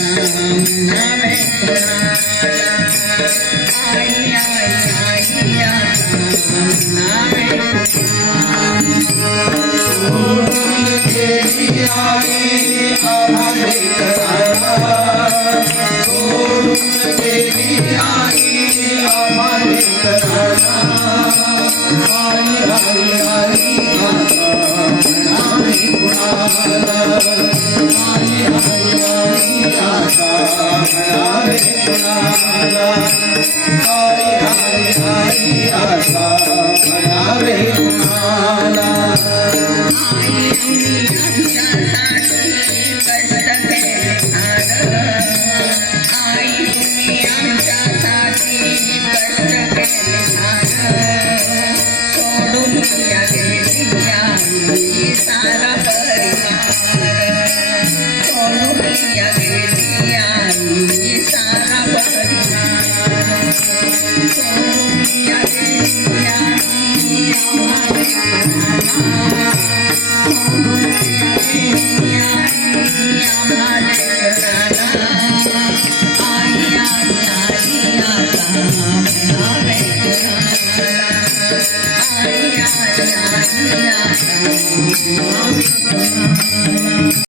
म्हणावे कुणाला आई आई आई आता म्हणावे सोडून गेली आई आम्हाले करारा सोडून गेली आई आम्हाले करारा आई आई आई आता म्हणावे कुणाला आई आई आई आता म्हणावे कुणाला आई आई आई आता म्हणावे कुणाला आई तुम्ही आमच्यासाठी कष्ट केले सारं सोडून या गेली आई सारा परिवार सोडून या गेली आई सारा परिवार सोडून या गेली आई आम्हाला सोडून या गेली आई आम्हाला आई आई आई आता म्हणावे कुणाला आई आई आई आता